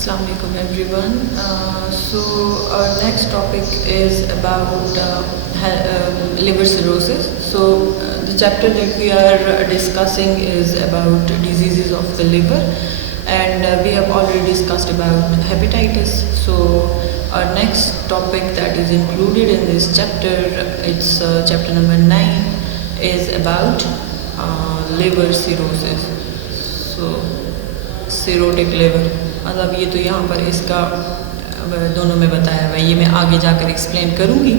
Assalamu alaikum everyone. So our next topic is about liver cirrhosis. So the chapter that we are discussing is about diseases of the liver, and we have already discussed about hepatitis. So our next topic that is included in this chapter, it's chapter number 9, is about liver cirrhosis. So cirrhotic liver, मतलब ये तो यहाँ पर इसका दोनों में बताया हुआ है। ये मैं आगे जाकर एक्सप्लेन करूँगी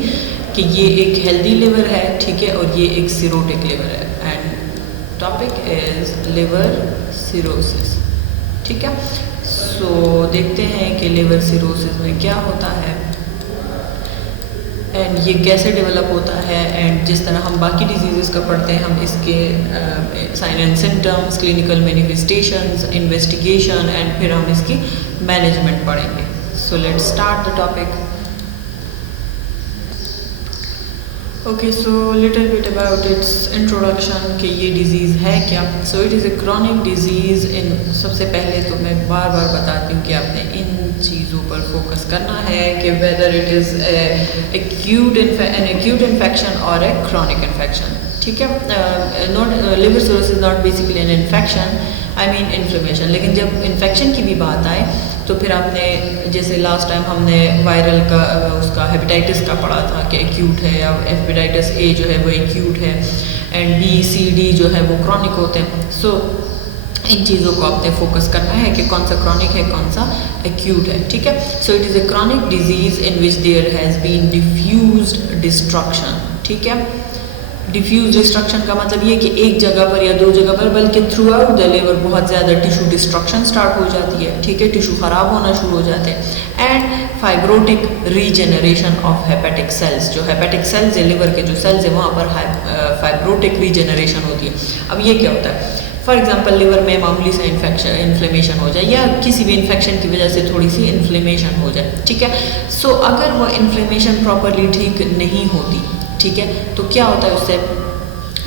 कि ये एक हेल्दी लिवर है, ठीक है, और ये एक सिरोटिक लिवर है। And topic is liver cirrhosis, ठीक है। सो देखते हैं कि लिवर सिरोसिस में क्या होता है एंड ये कैसे डेवलप होता है, एंड जिस तरह हम बाकी डिजीज़ का पढ़ते हैं हम इसके sign and symptoms, clinical manifestations, investigation and फिर हम इसकी मैनेजमेंट पढ़ेंगे। So let's start the topic. Okay, so little bit about its introduction कि ये डिज़ीज़ है क्या। So it is a chronic disease in. सबसे पहले तो मैं बार बार बताती हूँ कि आपने इन चीज़ों पर फोकस करना है कि whether it is an acute infection और ए क्रॉनिक इन्फेक्शन, ठीक है। Not liver cirrhosis not basically an infection, I mean inflammation. लेकिन जब इन्फेक्शन की भी बात आए तो फिर आपने जैसे लास्ट टाइम हमने वायरल का उसका हेपेटाइटिस का पढ़ा था कि एक्यूट है, या हेपेटाइटिस ए जो है वो एक्यूट है, एंड बी सी डी जो है वो क्रॉनिक होते हैं। सो इन चीज़ों को आपने फोकस करना है कि कौन सा क्रॉनिक है, कौन सा एक्यूट है, ठीक है। So it is a chronic disease in which there has been diffused destruction, ठीक है। डिफ्यूज डिस्ट्रक्शन का मतलब ये कि एक जगह पर या दो जगह पर बल्कि थ्रू आउट द लिवर बहुत ज़्यादा टिशू डिस्ट्रक्शन स्टार्ट हो जाती है, ठीक है। टिशू ख़राब होना शुरू हो जाते हैं। And fibrotic regeneration of hepatic sales, जो हेपेटिक सेल्स है लिवर के जो सेल्स है वहाँ पर फाइब्रोटिक रीजनरेशन होती है। अब ये क्या होता है, फॉर एग्जांपल लिवर में मामूली सा इन्फ्लेमेशन हो जाए या किसी भी इन्फेक्शन की वजह से थोड़ी सी इन्फ्लेमेशन हो जाए, ठीक है। सो अगर वो इन्फ्लेमेशन प्रॉपरली ठीक नहीं होती, ठीक है, तो क्या होता है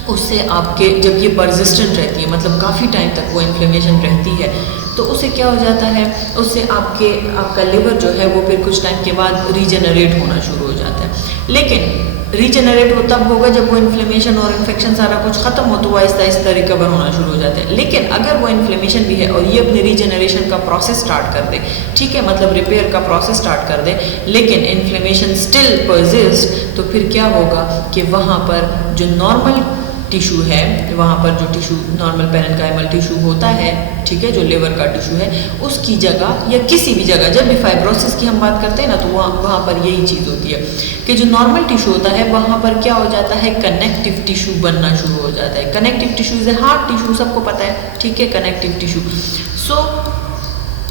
उससे आपके जब ये परसिस्टेंट रहती है, मतलब काफ़ी टाइम तक वो इन्फ्लेमेशन रहती है, तो उससे क्या हो जाता है, उससे आपका लिवर जो है वो फिर कुछ टाइम के बाद रीजनरेट होना शुरू हो जाता है। लेकिन रीजनरेट वो तब होगा जब वो इन्फ्लेमेशन और इन्फेक्शन सारा कुछ ख़त्म हो, तो वो आहिस्ता आहिस्ता रिकवर होना शुरू हो जाते हैं। लेकिन अगर वो इन्फ्लेमेशन भी है और ये अपने रीजनरेशन का प्रोसेस स्टार्ट कर दे, ठीक है, मतलब रिपेयर का प्रोसेस स्टार्ट कर दे, लेकिन इन्फ्लेमेशन स्टिल परसिस्ट, तो फिर क्या होगा कि वहाँ पर जो नॉर्मल टिशू है, वहाँ पर जो टिशू नॉर्मल पेरेन्काइमल टिशू होता है, ठीक है, जो लिवर का टिशू है, उसकी जगह या किसी भी जगह जब भी फाइब्रोसिस की हम बात करते हैं ना, तो वहाँ पर यही चीज़ होती है कि जो नॉर्मल टिशू होता है वहाँ पर क्या हो जाता है, कनेक्टिव टिशू बनना शुरू हो जाता है। Connective tissue is a hard tissue, सबको पता है, ठीक है, कनेक्टिव टिशू। सो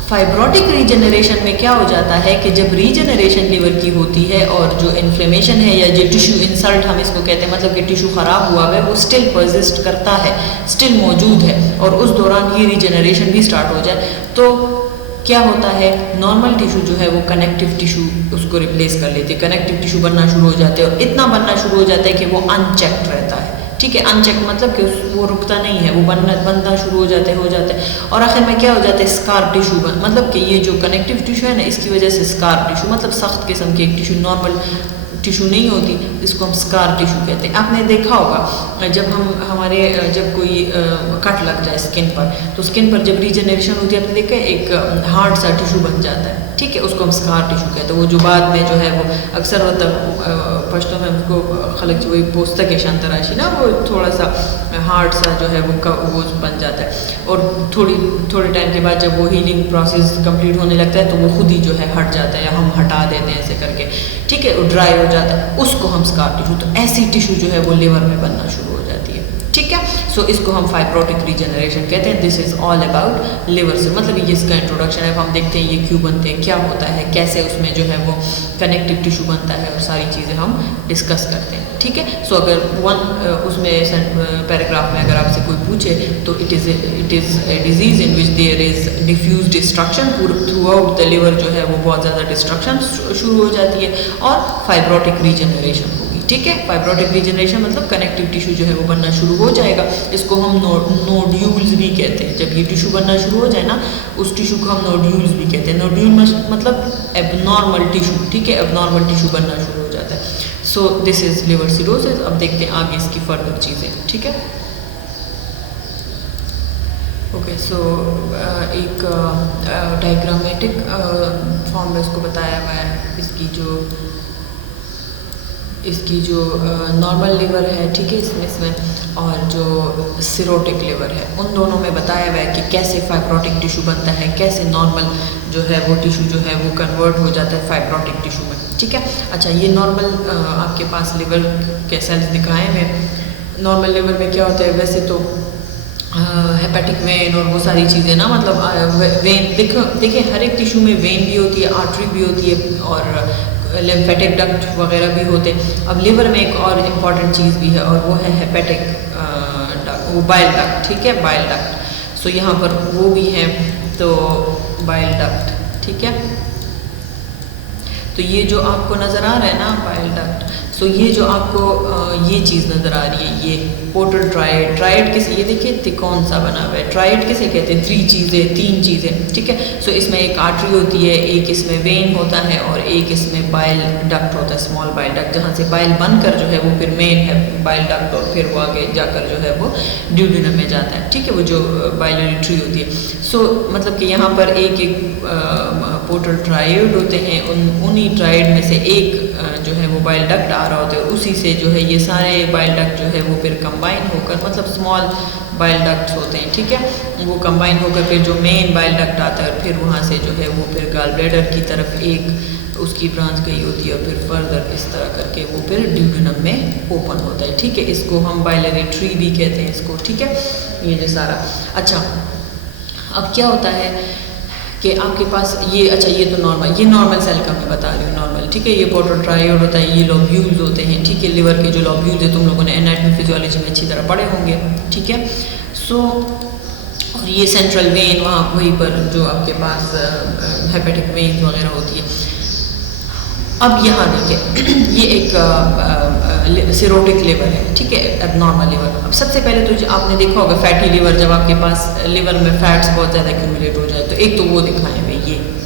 फाइब्रोटिक रीजनरेशन में क्या हो जाता है कि जब रीजनरेशन लिवर की होती है और जो इन्फ्लेमेशन है या जो टिश्यू इंसल्ट हम इसको कहते हैं, मतलब कि टिश्यू ख़राब हुआ है, वो स्टिल परसिस्ट करता है, स्टिल मौजूद है, और उस दौरान ये रीजनरेशन भी स्टार्ट हो जाए, तो क्या होता है, नॉर्मल टिश्यू जो है वो कनेक्टिव टिश्यू उसको रिप्लेस कर लेती है, कनेक्टिव टिश्यू बनना शुरू हो जाते हैं, और इतना बनना शुरू हो जाता है कि वो अनचेक्ड रहता है, ठीक है। अनचेक मतलब कि वो रुकता नहीं है, वो बनना शुरू हो जाते हैं, और आखिर में क्या हो जाता है, स्कार टिशू मतलब कि ये जो कनेक्टिव टिशू है ना, इसकी वजह से स्कार टिशू, मतलब सख्त किस्म की एक टिशू, नॉर्मल टिशू नहीं होती, इसको हम स्कार टिशू कहते हैं। आपने देखा होगा जब कोई कट लग जाए स्किन पर, तो स्किन पर जब रीजनरेशन होती है, आपने देखा है एक हार्ड सा टिशू बन जाता है, ठीक है, उसको हम स्कार टिशू कहते हैं। वो जो बाद में जो है वो अक्सर होता पश्तों में उसको खलक वही पोस्ता के शांतराशी ना, वो थोड़ा सा हार्ड सा जो है वो बन जाता है, और थोड़े टाइम के बाद जब वो हीलिंग प्रोसेस कंप्लीट होने लगता है तो वो खुद ही जो है हट जाता है, या हम हटा देते हैं ऐसे करके, ठीक है, वो ड्राई हो जाता है, उसको हम स्कार टिशू, तो ऐसी टिशू जो है वो लिवर में बनना शुरू हो जाती है, ठीक है। सो इसको हम फाइब्रोटिक रीजनरेशन कहते हैं। This is all about liver से, मतलब ये इसका इंट्रोडक्शन है। हम देखते हैं ये क्यों बनते हैं, क्या होता है, कैसे उसमें जो है वो कनेक्टिव टिशू बनता है, और सारी चीज़ें हम डिस्कस करते हैं, ठीक है। सो अगर उसमें पैराग्राफ में अगर आपसे कोई पूछे तो it is a disease in which there is diffuse destruction, throughout the liver जो है वो बहुत ज़्यादा डिस्ट्रक्शन शुरू हो जाती है, और फाइब्रोटिक रीजनरेशन होगी, ठीक है। फाइब्रोटिक रीजनरेशन मतलब कनेक्टिव टिश्यू जो है वो बनना शुरू हो जाएगा। इसको हम नोड्यूल्स भी कहते हैं। जब ये टिश्यू बनना शुरू हो जाए ना, उस टिश्यू को हम नोड्यूल्स भी कहते हैं। नोड्यूल मतलब एबनॉर्मल टिश्यू, ठीक है, एबनॉर्मल टिश्यू बनना शुरू हो जाता है। So this is liver cirrhosis. अब देखते हैं आगे इसकी फर्दर चीज़ें, ठीक है। ओके, सो एक डायग्रामेटिक फॉर्म में इसको बताया हुआ है। इसकी जो नॉर्मल लिवर है, ठीक है, इसमें और जो सिरोटिक लिवर है, उन दोनों में बताया हुआ है कि कैसे फाइब्रोटिक टिश्यू बनता है, कैसे नॉर्मल जो है वो टिश्यू जो है वो कन्वर्ट हो जाता है फाइब्रोटिक टिश्यू में, ठीक है। अच्छा, ये नॉर्मल आपके पास लिवर के सेल्स दिखाए हैं। नॉर्मल लिवर में क्या होता है, वैसे तो हेपेटिक वेन और वो सारी चीज़ें ना, मतलब वेन देखिए हर एक टिश्यू में वेन भी होती है, आर्टरी भी होती है और लिम्फेटिक डक्ट वगैरह भी होते हैं। अब लिवर में एक और इम्पॉर्टेंट चीज़ भी है और वो है हेपेटिक डक्ट, वो बाइल डक्ट, ठीक है, बाइल डक्ट। सो यहाँ पर वो भी है, तो बाइल डक्ट, ठीक है। तो ये जो आपको नज़र आ रहा है ना बाइल डक्ट, सो ये जो आपको ये चीज़ नज़र आ रही है, ये पोर्टल ट्राइड। ट्राइड किसे, ये देखिए त्रिकोण सा बना हुआ है। ट्राइड किसे कहते हैं, तीन चीज़ें, ठीक है। सो इसमें एक आर्टरी होती है, एक इसमें वेन होता है और एक इसमें बाइल डक्ट होता है, स्मॉल बाइल डक्ट, जहाँ से बाइल बनकर जो है वो फिर मेन है बाइल डक्ट और फिर वो आगे जाकर जो है वो ड्यूडेनम में जाता है, ठीक है, वो जो बाइलरी ट्री होती है। सो मतलब कि यहाँ पर एक पोर्टल ट्राइड होते हैं, उन्हीं ट्राइड में से एक जो है वो बाइल डक्ट आ रहा होता है, उसी से जो है ये सारे बाइल डक्ट जो है वो फिर कंबाइन होकर, मतलब स्मॉल बाइल डक्ट्स होते हैं, ठीक है, वो कंबाइन होकर फिर जो मेन बाइल डक्ट आता है और फिर वहाँ से जो है वो फिर गॉल ब्लैडर की तरफ एक उसकी ब्रांच गई होती है और फिर फर्दर इस तरह करके वो फिर ड्यूडेनम में ओपन होता है, ठीक है। इसको हम बाइलरी ट्री भी कहते हैं इसको, ठीक है, ये जो सारा। अच्छा, अब क्या होता है कि आपके पास ये, अच्छा ये तो नॉर्मल सेल का मैं बता रही हूँ, नॉर्मल, ठीक है। ये पोर्टल ट्राइड होता है, ये लोब्यूल्स होते हैं, ठीक है। लिवर के जो लोब्यूल्स है तुम लोगों ने एनाटॉमी फिजियोलॉजी में अच्छी तरह पढ़े होंगे, ठीक है। सो और ये सेंट्रल वेन वहाँ वहीं पर जो आपके पास हेपेटिक वेन वगैरह होती है। अब यहाँ देखिए ये एक सिरोटिक लिवर है, ठीक है, एबनॉर्मल लिवर। अब सबसे पहले तो आपने देखा होगा फैटी लिवर, जब आपके पास लिवर में फैट्स बहुत ज़्यादा एक्यूमुलेट हो जाए, तो एक तो वो दिखाएं हुए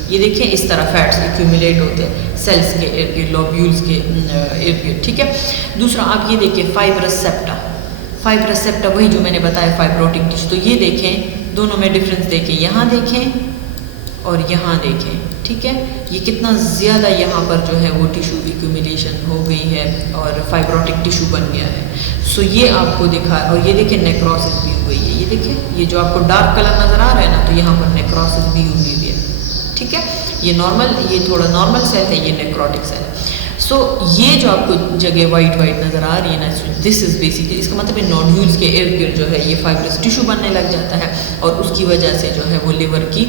ये देखिए इस तरह फैट्स एक्यूमुलेट होते हैं सेल्स के इर्द गिर्द, लोब्यूल्स के इर्द गिर्द, ठीक है। दूसरा आप ये देखिए फाइब्रस सेप्टा वही जो मैंने बताया फाइब्रोटिक टिश्यू। तो ये देखें, दोनों में डिफरेंस देखें, यहाँ देखें और यहाँ देखें, ठीक है। ये कितना ज़्यादा यहाँ पर जो है वो टिश्यू एक्यूमुलेशन हो गई है और फाइब्रोटिक टिश्यू बन गया है। सो ये आपको दिखा, और ये देखिए नेक्रोसिस भी हुई है, ये देखिए, ये जो आपको डार्क कलर नज़र आ रहा है ना, तो यहाँ पर नेक्रोसिस भी हुई है, ठीक है। ये नॉर्मल, ये थोड़ा नॉर्मल सेल है, ये नेक्रोटिक सेल है। सो ये जो आपको जगह वाइट नज़र आ रही है ना, दिस इज़ बेसिकली, इसका मतलब नोड्यूल्स के इर्द गिर्द जो है ये फाइब्रस टिश्यू बनने लग जाता है और उसकी वजह से जो है वो लिवर की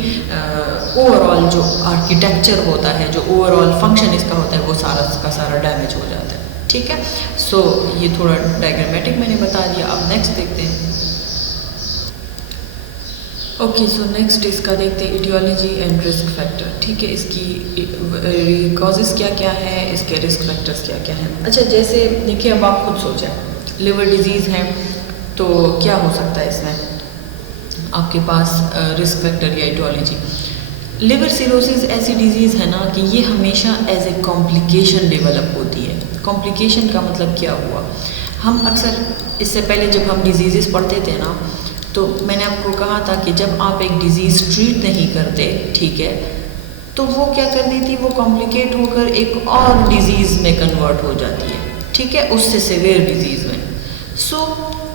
ओवरऑल जो आर्किटेक्चर होता है, जो ओवरऑल फंक्शन इसका होता है, वो सारा का सारा डैमेज हो जाता है, ठीक है। सो ये थोड़ा डायग्रामेटिक मैंने बता दिया। अब नेक्स्ट देखते हैं। ओके, सो नेक्स्ट इसका देखते हैं इटियोलॉजी एंड रिस्क फैक्टर, ठीक है। इसकी कॉजेज़ क्या क्या है, इसके रिस्क फैक्टर्स क्या क्या हैं। अच्छा, जैसे देखिए, अब आप खुद सोचें, लिवर डिजीज़ है तो क्या हो सकता है इसमें आपके पास रिस्क फैक्टर या इटियोलॉजी। लिवर सिरोसिस ऐसी डिजीज़ है ना कि ये हमेशा एज ए कॉम्प्लिकेशन डेवलप होती है। कॉम्प्लिकेशन का मतलब क्या हुआ, हम अक्सर इससे पहले जब हम डिजीज़ पढ़ते थे ना, तो मैंने आपको कहा था कि जब आप एक डिज़ीज़ ट्रीट नहीं करते, ठीक है, तो वो क्या कर देती है, वो कॉम्प्लिकेट होकर एक और डिज़ीज़ में कन्वर्ट हो जाती है, ठीक है, उससे सिवियर डिज़ीज़ में। So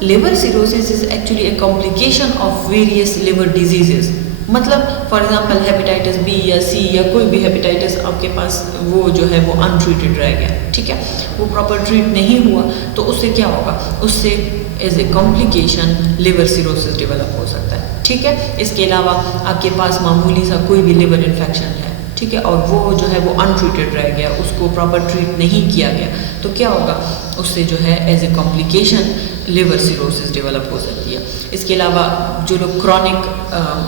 liver cirrhosis is actually a complication of various liver diseases. मतलब फॉर एग्जांपल हेपेटाइटिस बी या सी या कोई भी हेपेटाइटिस आपके पास वो जो है वो अनट्रीटेड रह गया, ठीक है, वो प्रॉपर ट्रीट नहीं हुआ, तो उससे क्या होगा, उससे as a complication liver cirrhosis develop हो सकता है, ठीक है। इसके अलावा आपके पास मामूली सा कोई भी लिवर इन्फेक्शन है, ठीक है, और वो जो है वो अनट्रीटेड रह गया, उसको प्रॉपर ट्रीट नहीं किया गया, तो क्या होगा, उससे जो है as a complication liver cirrhosis develop हो सकती है। इसके अलावा जो लोग क्रॉनिक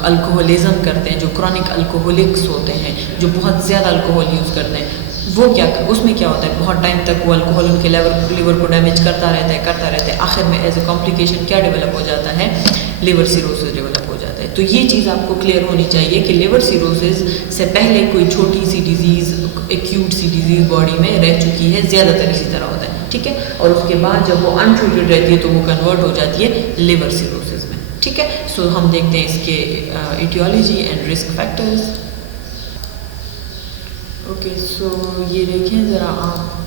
अल्कोहलिज्म करते हैं, जो क्रॉनिक अल्कोहलिक्स होते हैं, जो बहुत ज़्यादा अल्कोहल यूज़ करते हैं, वो क्या, उसमें क्या होता है, बहुत टाइम तक वो अल्कोहल उनके लिवर को डैमेज करता रहता है, आखिर में एज ए कॉम्प्लिकेशन क्या डेवलप हो जाता है, लिवर सिरोसिस डेवलप हो जाता है। तो ये चीज़ आपको क्लियर होनी चाहिए कि लिवर सिरोसिस से पहले कोई छोटी सी डिजीज़, एक्यूट सी डिजीज़ बॉडी में रह चुकी है, ज़्यादातर इसी तरह होता है, ठीक है। और उसके बाद जब वो अनट्रीटेड रहती है तो वो कन्वर्ट हो जाती है लिवर सिरोसिस में, ठीक है। सो हम देखते हैं इसके aetiology and risk factors. Okay, so ये देखें ज़रा आप,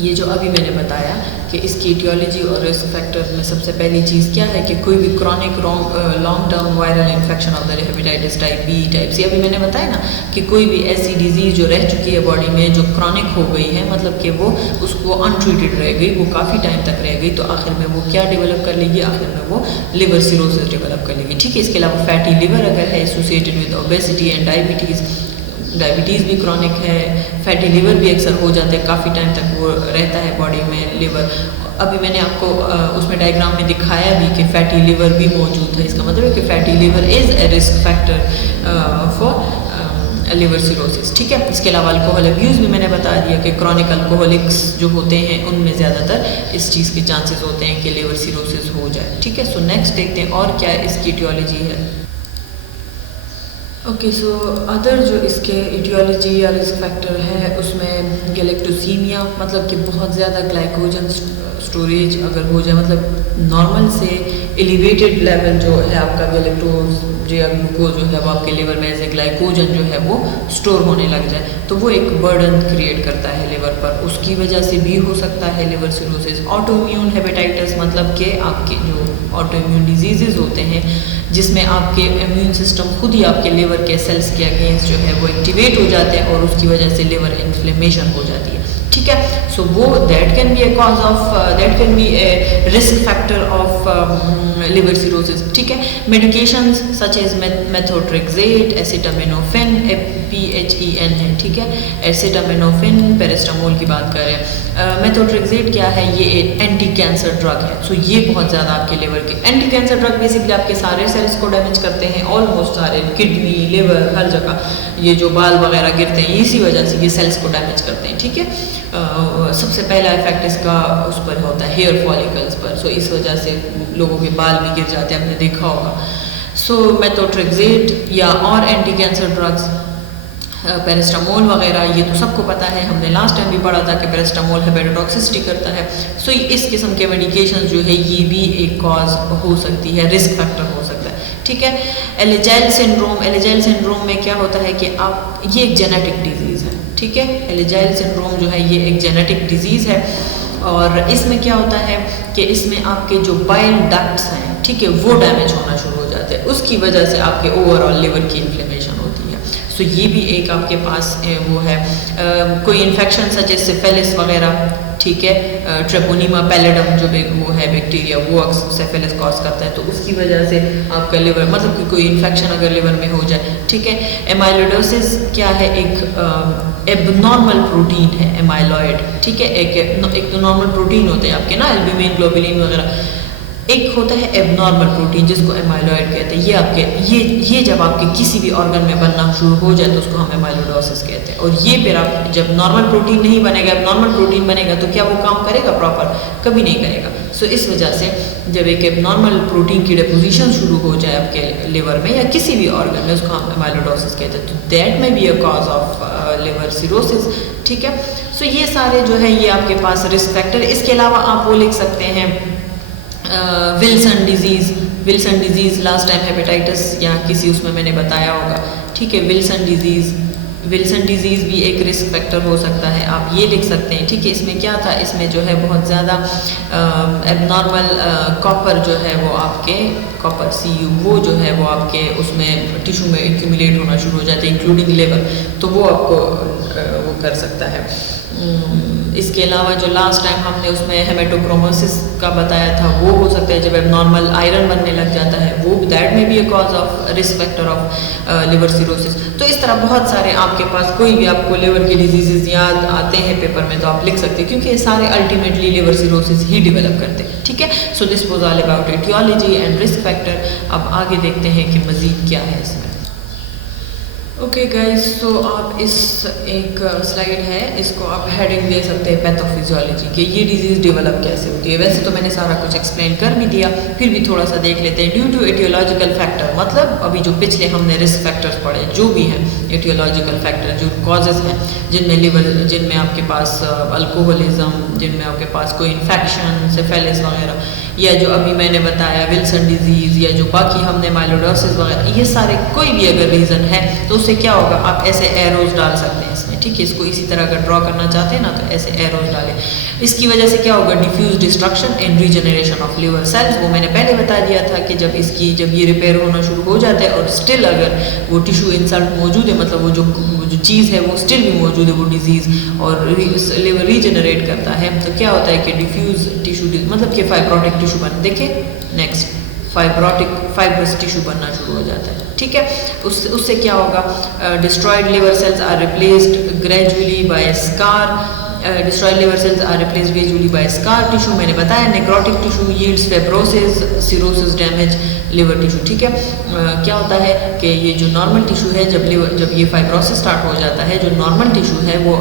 ये जो अभी मैंने बताया कि इसकी इटियोलॉजी और रिस्क फैक्टर्स में सबसे पहली चीज़ क्या है कि कोई भी chronic long term viral infection of the hepatitis type B, type C, अभी मैंने बताया ना कि कोई भी ऐसी डिजीज़ जो रह चुकी है बॉडी में, जो क्रॉनिक हो गई है, मतलब कि वो उसको अनट्रीटेड रह गई, वो काफ़ी टाइम तक रह गई, तो आखिर में वो क्या डेवलप कर लेगी, आखिर में वो लिवर सिरोसिस डेवलप कर लेगी, ठीक है। इसके अलावा फैटी लिवर अगर है associated with obesity and diabetes भी क्रॉनिक है, फैटी लिवर भी अक्सर हो जाते हैं, काफ़ी टाइम तक वो रहता है बॉडी में लिवर। अभी मैंने आपको उसमें डायग्राम में दिखाया भी कि फैटी लिवर भी मौजूद है, इसका मतलब है कि fatty liver is a risk factor for liver cirrhosis, ठीक है। इसके अलावा अल्कोहल अब्यूज़ भी मैंने बता दिया कि क्रॉनिक अल्कोहलिक्स जो होते हैं उनमें ज़्यादातर इस चीज़ के चांसेस होते हैं कि लिवर सिरोसिस हो जाए, ठीक है। सो नेक्स्ट देखते हैं और क्या इसकी इटियोलॉजी है। ओके, सो अदर जो इसके इटियोलॉजी या रिस्क फैक्टर है उसमें गैलेक्टोसीमिया, मतलब कि बहुत ज़्यादा ग्लाइकोजन स्टोरेज अगर हो जाए, मतलब नॉर्मल से एलिवेटेड लेवल जो है आपका गैलेक्टोज या ग्लूकोज जो है वो आपके लिवर में एज ए ग्लाइकोजन जो है वो स्टोर होने लग जाए, तो वो एक बर्डन क्रिएट करता है लिवर पर, उसकी वजह से भी हो सकता है लिवर सिरोसिस। ऑटोइम्यून हेपेटाइटिस, मतलब कि आपके जो ऑटोइम्यून डिजीज़ होते हैं जिसमें आपके इम्यून सिस्टम खुद ही आपके लिवर के सेल्स के अगेंस्ट जो है वो एक्टिवेट हो जाते हैं और उसकी वजह से लिवर इन्फ्लेमेशन हो जाती है, ठीक है। सो वो that can be a cause of, that can be a risk factor of liver cirrhosis, ठीक है। Medications such as methotrexate, acetaminophen, PHEN है, ठीक है। एसिटामिनोफेन, पैरास्टामोल की बात करें, मेथोट्रेक्सेट क्या है, ये एंटी कैंसर ड्रग है। सो ये बहुत ज़्यादा आपके लिवर के एंटी कैंसर ड्रग बेसिकली आपके सारे सेल्स को डैमेज करते हैं, ऑलमोस्ट सारे, किडनी, लिवर, हर जगह, ये जो बाल वगैरह गिरते हैं इसी वजह से ये सेल्स को डैमेज करते हैं, ठीक है। सबसे पहला इफेक्ट इसका उस पर होता है हेयर फॉलिकल्स पर, सो इस वजह से लोगों के बाल भी गिर जाते हैं, आपने देखा होगा। सो मेथोट्रेक्सेट या और एंटी कैंसर ड्रग्स, पैरास्टामोल वगैरह, ये तो सबको पता है, हमने लास्ट टाइम भी पढ़ा था कि पैरास्टामोल हेपेटोटॉक्सिसिटी करता है। सो इस किस्म के मेडिकेशन जो है ये भी एक कॉज हो सकती है, रिस्क फैक्टर हो सकता है, ठीक है। एलेजाइल सिंड्रोम में क्या होता है कि आप, ये एक जेनेटिक डिजीज़ है, ठीक है। एलेजाइल सिंड्रोम जो है ये एक जेनेटिक डिजीज़ है और इसमें क्या होता है कि इसमें आपके जो बाइल डक्ट्स हैं, ठीक है, वो डैमेज होना शुरू हो जाते हैं, उसकी वजह से आपके ओवरऑल लिवर की इन्फ्लेमेशन होती है। सो ये भी एक आपके पास वो है। कोई इन्फेक्शन सच एज सिफिलिस वगैरह, ठीक है, ट्रेपोनीमा पैलेडम जो वो है बैक्टीरिया, वो सिफिलिस कॉज करता है, तो उसकी वजह से आपका लिवर, मतलब कि कोई इन्फेक्शन अगर लिवर में हो जाए, ठीक है। एमाइलोइडोसिस क्या है, एक एबनॉर्मल प्रोटीन है एमाइलॉइड, ठीक है। एक तो नॉर्मल प्रोटीन होते हैं आपके ना, एल्ब्यूमिन, ग्लोबुलिन वगैरह, एक होता है एबनॉर्मल प्रोटीन जिसको एमाइलॉइड कहते हैं। ये आपके ये जब आपके किसी भी ऑर्गन में बनना शुरू हो जाए तो उसको हम एमाइलोइडोसिस कहते हैं। और ये फिर आप जब नॉर्मल प्रोटीन नहीं बनेगा, एबनॉर्मल प्रोटीन बनेगा तो क्या वो काम करेगा प्रॉपर? कभी नहीं करेगा। सो इस वजह से जब एक एबनॉर्मल प्रोटीन की डिपोजिशन शुरू हो जाए आपके लिवर में या किसी भी ऑर्गन में, उसको हम एमाइलोइडोसिस कहते हैं। तो दैट में be a cause of liver cirrhosis, ठीक है। सो ये सारे जो है ये आपके पास रिस्क फैक्टर। इसके अलावा आप वो लिख सकते हैं Wilson disease last time hepatitis या किसी उसमें मैंने बताया होगा, ठीक है। विल्सन डिजीज़ भी एक रिस्क फैक्टर हो सकता है, आप ये लिख सकते हैं, ठीक है। इसमें क्या था, इसमें जो है बहुत ज़्यादा एबनॉर्मल कॉपर जो है वो आपके कॉपर CU वो जो है वो आपके उसमें टिश्यू में एक्यूमुलेट होना शुरू हो जाता है, इंक्लूडिंग लिवर, तो वो आपको वो कर सकता है। इसके अलावा जो लास्ट टाइम हमने उसमें हेमेटोक्रोमोसिस का बताया था, वो हो सकता है जब एबनॉर्मल आयरन बनने लग जाता है, वो दैट में भी a cause of risk factor of liver cirrhosis. तो इस तरह बहुत सारे आपके पास, कोई भी आपको लिवर के डिजीजेज याद आते हैं पेपर में तो आप लिख सकते हैं, क्योंकि ये सारे अल्टीमेटली लिवर सिरोसिस ही डेवलप करते हैं, ठीक है। So this was all about aetiology and risk factor. अब आगे देखते हैं कि मज़ीद क्या है इसमें। ओके गाइस, तो आप इस एक स्लाइड है, इसको आप हेडिंग दे सकते हैं पैथोफिजियोलॉजी कि ये डिजीज़ डेवलप कैसे होती है। वैसे तो मैंने सारा कुछ एक्सप्लेन कर भी दिया, फिर भी थोड़ा सा देख लेते हैं। ड्यू टू एटियोलॉजिकल फैक्टर, मतलब अभी जो पिछले हमने रिस्क फैक्टर्स पढ़े, जो भी हैं एटियोलॉजिकल फैक्टर, जो कॉजेज़ हैं जिनमें लिवर, जिनमें आपके पास अल्कोहलिज्म, जिनमें आपके पास कोई इन्फेक्शन, सिफिलिस वगैरह, या जो अभी मैंने बताया विल्सन डिजीज़, या जो बाकी हमने माइलोडोसिस वगैरह, ये सारे कोई भी अगर रीज़न है तो उससे क्या होगा, आप ऐसे एरोज डाल सकते हैं इसमें, ठीक है। इसको इसी तरह अगर ड्रॉ करना चाहते हैं ना तो ऐसे एरोज डालें। इसकी वजह से क्या होगा, diffuse destruction and regeneration of liver cells, वो मैंने पहले बता दिया था कि जब ये रिपेयर होना शुरू हो जाता है और स्टिल अगर वो टिश्यू इंसल्ट मौजूद है, मतलब वो जो चीज़ है वो स्टिल भी मौजूद है, वो डिजीज़, और लिवर रीजनरेट करता है, तो क्या होता है कि डिफ्यूज टिश्यू, मतलब कि फाइब्रोटिक टिश्यू बन, देखिए नेक्स्ट फाइब्रस टिश्यू बनना शुरू हो जाता है, ठीक है। उससे क्या होगा, destroyed liver cells are replaced gradually by scar, destroyed liver cells are replaced gradually by scar tissue, मैंने बताया। Necrotic tissue yields fibrosis, cirrhosis, damage liver tissue, ठीक है। क्या होता है कि ये जो नॉर्मल टिश्यू है, जब ये फाइब्रोसिस स्टार्ट हो जाता है, जो नॉर्मल टिश्यू है वो,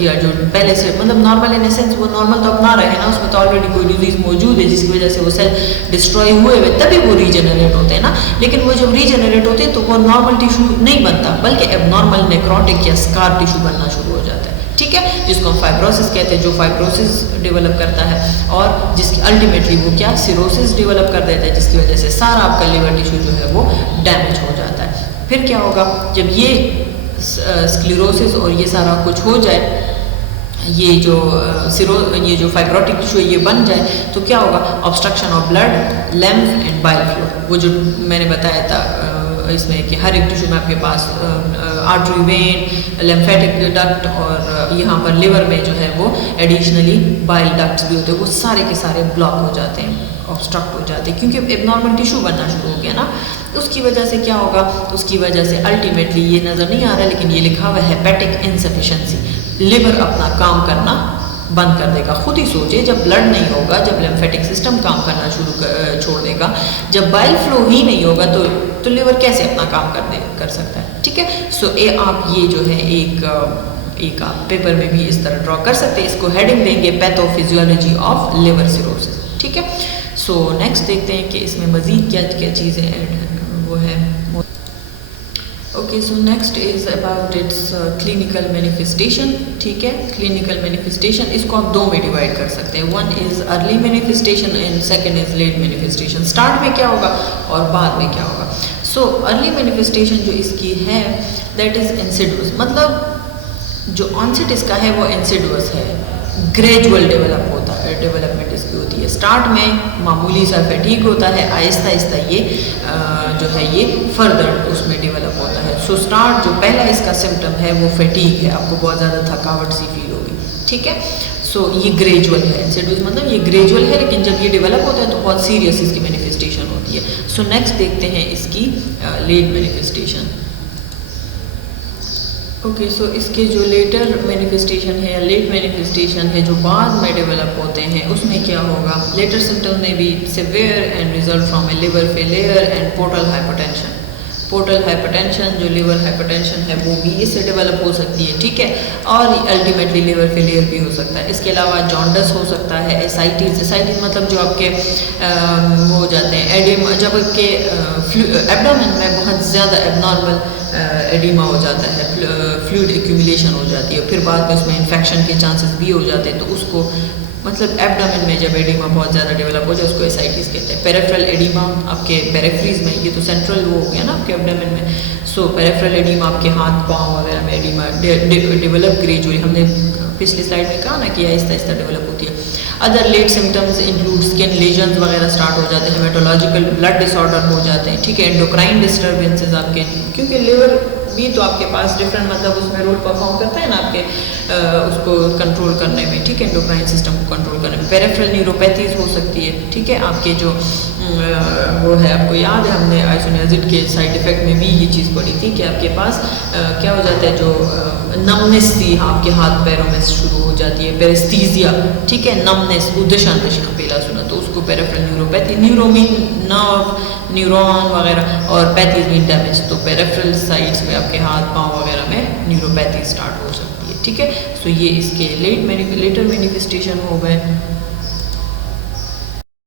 या जो पहले से, मतलब नॉर्मल इन एसेंस वो नॉर्मल तो अपना रहे ना, उसमें तो ऑलरेडी कोई डिजीज मौजूद है जिसकी वजह से वो सेल डिस्ट्रॉय हुए हुए, तभी वो रीजनरेट होते हैं ना। लेकिन वो जब रीजनरेट होते हैं तो वो नॉर्मल टिश्यू नहीं बनता, बल्कि एबनॉर्मल नेक्रोटिक या स्कार टिश्यू बनना शुरू हो जाता है, ठीक है, जिसको हम फाइब्रोसिस कहते हैं, जो फाइब्रोसिस डेवलप करता है और जिसकी अल्टीमेटली वो क्या, सिरोसिस डेवलप कर देता है, जिसकी वजह से सारा आपका लिवर टिश्यू जो है वो डैमेज हो जाता है। फिर क्या होगा, जब ये स्क्लेरोसिस और ये सारा कुछ हो जाए, ये जो फाइब्रोटिक टिश्यू ये बन जाए, तो क्या होगा, obstruction of blood, lymph and bile flow, वो जो मैंने बताया था इसमें कि हर एक टिश्यू में आपके पास आर्टरी, वेन, लिम्फेटिक डक्ट, और यहाँ पर लिवर में जो है वो एडिशनली बाइल डक्ट्स भी होते हैं, वो सारे के सारे ब्लॉक हो जाते हैं, ऑब्स्ट्रक्ट हो जाते हैं, क्योंकि एबनॉर्मल टिश्यू बनना शुरू हो गया ना। उसकी वजह से क्या होगा, उसकी वजह से अल्टीमेटली ये नज़र नहीं आ रहा, लेकिन ये लिखा हुआ है हेपेटिक इनसफिशिएंसी, लिवर अपना काम करना बंद कर देगा। खुद ही सोचे, जब ब्लड नहीं होगा, जब लिम्फेटिक सिस्टम काम करना छोड़ देगा, जब बाइल फ्लो ही नहीं होगा, तो लिवर कैसे अपना काम कर सकता है, ठीक है। सो आप ये जो है एक आप पेपर में भी इस तरह ड्रॉ कर सकते हैं, इसको हेडिंग देंगे पैथोफिजियोलॉजी ऑफ लिवर सिरोसिस, ठीक है। सो नेक्स्ट देखते हैं कि इसमें मज़ीद क्या क्या चीज़ें ऐड वो है। Okay, so next is about it's clinical manifestation, ठीक है। क्लिनिकल मैनिफेस्टेशन इसको आप दो में डिवाइड कर सकते हैं, one is early manifestation and second is late manifestation. Start में क्या होगा और बाद में क्या होगा। सो अर्ली मैनिफेस्टेशन जो इसकी है दैट इज़ इंसिडियस, मतलब जो ऑनसेट इसका है वो इंसिडियस है, ग्रेजुअल डेवलपमेंट इसकी होती है। स्टार्ट में मामूली सा फैटीग होता है, आहिस्ता आहिस्ता ये जो है ये फर्दर उसमें डेवलप होता है। सो स्टार्ट जो पहला इसका सिम्टम है वो फैटीग है, आपको बहुत ज़्यादा थकावट सी फील होगी, ठीक है। सो ये ग्रेजुअल है, इंसिडियस मतलब ये ग्रेजुअल है, लेकिन जब ये डेवलप होता है तो बहुत सीरियस इसकी मैनिफेस्टेशन होती है। सो नेक्स्ट देखते हैं इसकी लेट मैनिफेस्टेशन। ओके, सो इसके जो लेटर मैनिफेस्टेशन है या लेट मैनिफेस्टेशन है जो बाद में डेवलप होते हैं, उसमें क्या होगा, लेटर सिम्टम में भी severe and result from A liver failure and portal hypertension. Portal hypertension जो लिवर हाइपरटेंशन है वो भी इससे डेवलप हो सकती है, ठीक है, और अल्टीमेटली लिवर फेलियर भी हो सकता है। इसके अलावा जॉन्डस हो सकता है, एसाइटिस मतलब जो आपके हो जाते हैं एडिमा, जब आपके एब्डोमेन में बहुत ज़्यादा एबनॉर्मल एडिमा हो जाता है, फ्लूइड एक्यूमुलेशन हो जाती है, फिर बाद में उसमें इन्फेक्शन के चांसेस भी हो जाते हैं, तो उसको मतलब एब्डोमेन में जब एडिमा बहुत ज़्यादा डेवलप हो जाए उसको एसाइटिस कहते हैं। पेरिफेरल एडिमा आपके पेरिफेरीज में, ये तो सेंट्रल वो हो गया ना आपके एब्डोमेन में। सो पेरिफेरल एडिमा आपके हाथ पाँव वगैरह में एडिमा डेवलप ग्रेजुअली, हमने पिछली स्लाइड में कहा ना कि आहिस्ता आहिस्ता डेवलप होती है। Other late symptoms include skin lesions वगैरह स्टार्ट हो जाते हैं, हेमेटोलॉजिकल ब्लड डिसऑर्डर हो जाते हैं, ठीक है, एंडोक्राइन डिस्टर्बेंसेस आपके, क्योंकि लिवर भी तो आपके पास डिफरेंट मतलब उसमें रोल परफॉर्म करता है ना आपके उसको कंट्रोल करने में, ठीक है, एंडोक्राइन सिस्टम को कंट्रोल करने में। पेरिफेरल न्यूरोपैथीज हो सकती है, ठीक है, आपके जो वो है, आपको याद है हमने आइसोनियाज़िड के साइड इफ़ेक्ट में भी ये चीज़ पढ़ी थी कि आपके पास क्या हो जाता है, जो नमनेस थी आपके हाथ पैरों में शुरू हो जाती है, पेरेस्थीजिया, ठीक है, नमनेस, उद्देशांत शिखपेला सुना तो उसको पेरिफेरल न्यूरोपैथी, न्यूरोमीन नर्व, न्यूरॉन वगैरह, और पैथीज मीन डैमेज, तो पेरिफेरल साइड्स में आपके हाथ पाँव वगैरह में न्यूरोपैथी स्टार्ट हो सकती है, ठीक है। सो ये इसके लेटर मैनिफेस्टेशन हो गए।